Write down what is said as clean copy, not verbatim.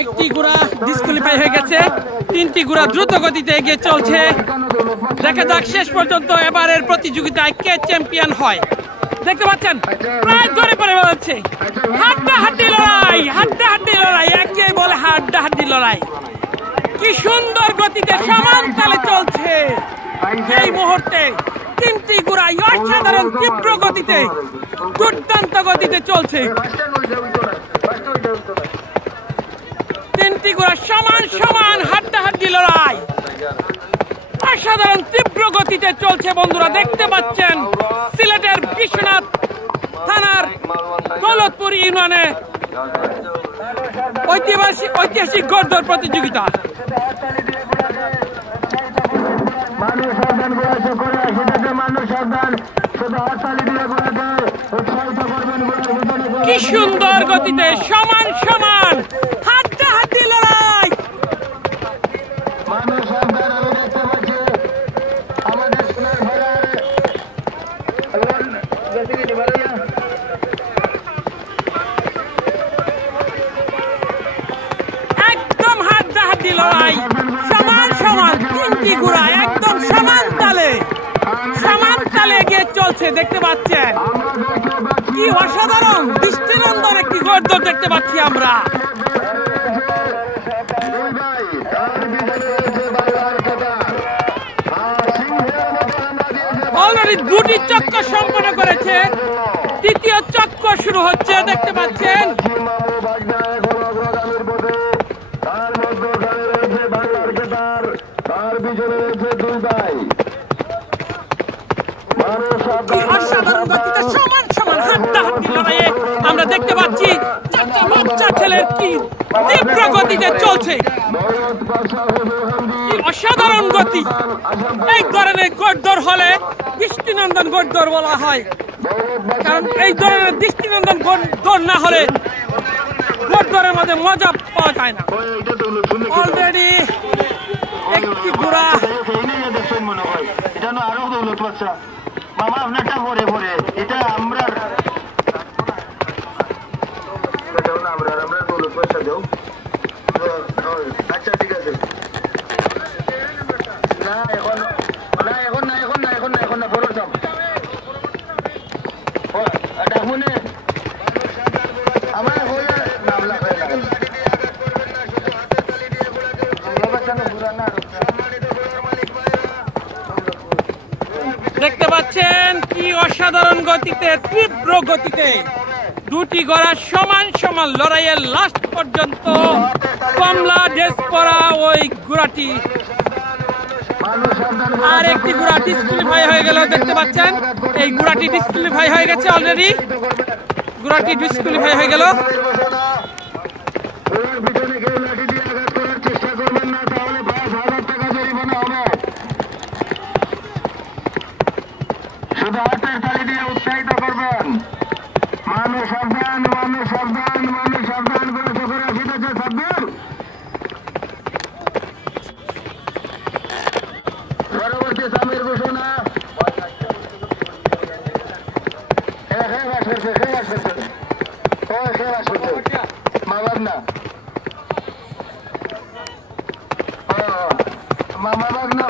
একটি ঘোড়া ডিসকোয়ালিফাই হয়ে গেছে, তিনটি ঘোড়া দ্রুত গতিতে এগিয়ে চলছে। দেখা যাক শেষ পর্যন্ত এবারের প্রতিযোগিতায় কে চ্যাম্পিয়ন হয়। দেখতে পাচ্ছেন প্রায় ধরে পড়ে বেড়াচ্ছে, হাড্ডাহাড্ডি লড়াই, হাড্ডাহাড্ডি লড়াই, একে বলে হাড্ডাহাড্ডি লড়াই। কি সুন্দর গতিতে সমান তালে চলছে এই মুহূর্তে। তিনটি ঘোড়াই অসাধারণ তীব্র গতিতে, দুর্দান্ত গতিতে চলছে। তিনটি ঘোড়া সমান সমান হাড্ডাহাড্ডি লড়াই, অসাধারণ তীব্র গতিতে চলছে। বন্ধুরা দেখতে পাচ্ছেন সিলেটের বিশ্বনাথ থানার দৌলতপুর ইউনিয়নে ঐতিহাসিক ঘোড়দৌড় প্রতিযোগিতা। কি সুন্দর গতিতে সমান সমান হাড্ডাহাড্ডি লড়াই। একদম হাড্ডাহাড্ডি লড়াই, সমান সমান তিনটি ঘোড়া একদম সমান তালে এগিয়ে চলছে। দেখতে পাচ্ছেন কি অসাধারণ দৃষ্টিনন্দন একটি ঘোড়দৌড় দেখতে পাচ্ছি আমরা। অলরেডি দুটি চক্কর সম্পন্ন করেছে, তৃতীয় চক্কর শুরু হচ্ছে। দেখতে পাচ্ছেন অসাধারণ গতিতে সমান সমান হাড্ডাহাড্ডি লড়াইয়ে আমরা দেখতে পাচ্ছি চারটা বাচ্চা ছেলের কি তীব্র গতিতে চলছে। অসাধারণ গতি। এই ধরনের ঘোড়দৌড় হলে দৃষ্টিনন্দন ঘোড়দৌড় বলা হয়, কারণ এই ধরনের দৃষ্টিনন্দন ঘোড়দৌড় না হলে ঘোড়দৌড়ের মধ্যে মজা পাওয়া যায় না। অলরেডি একটি ঘোড়া আরো দৌলত বাচ্চা মামা আপনারটা পরে পরে এটা আমরা দৌলত বাচ্চা দেও। আচ্ছা ঠিক আছে, না এখন না এখন না এখন না এখন না এখন না বড় সব এটা শুনে আমার হয়ে নাম লাগাই লাগাই দেখতে পাচ্ছেন কি অসাধারণ গতিতে তীব্র গতিতে দুটি ঘোড়া সমান সমান লড়াইয়ের লাস্ট পর্যন্ত কমলা ড্রেস পরা ওই ঘোড়াটি আর একটি ঘোড়া ডিসকোয়ালিফাই হয়ে গেল। দেখতে পাচ্ছেন এই ঘোড়াটি ডিসকোয়ালিফাই হয়ে গেছে, অলরেডি ঘোড়াটি ডিসকোয়ালিফাই হয়ে গেল। শুধু হাতের তালি দিয়ে উৎসাহিত করবেন। মানুষ সাবধান, মানুষ সাবধান, মানুষ সাবধান করে চোখে আসিতেছে সাবধান। পরবর্তী স্বামীর ঘোষণা মামার না মামা বাগ না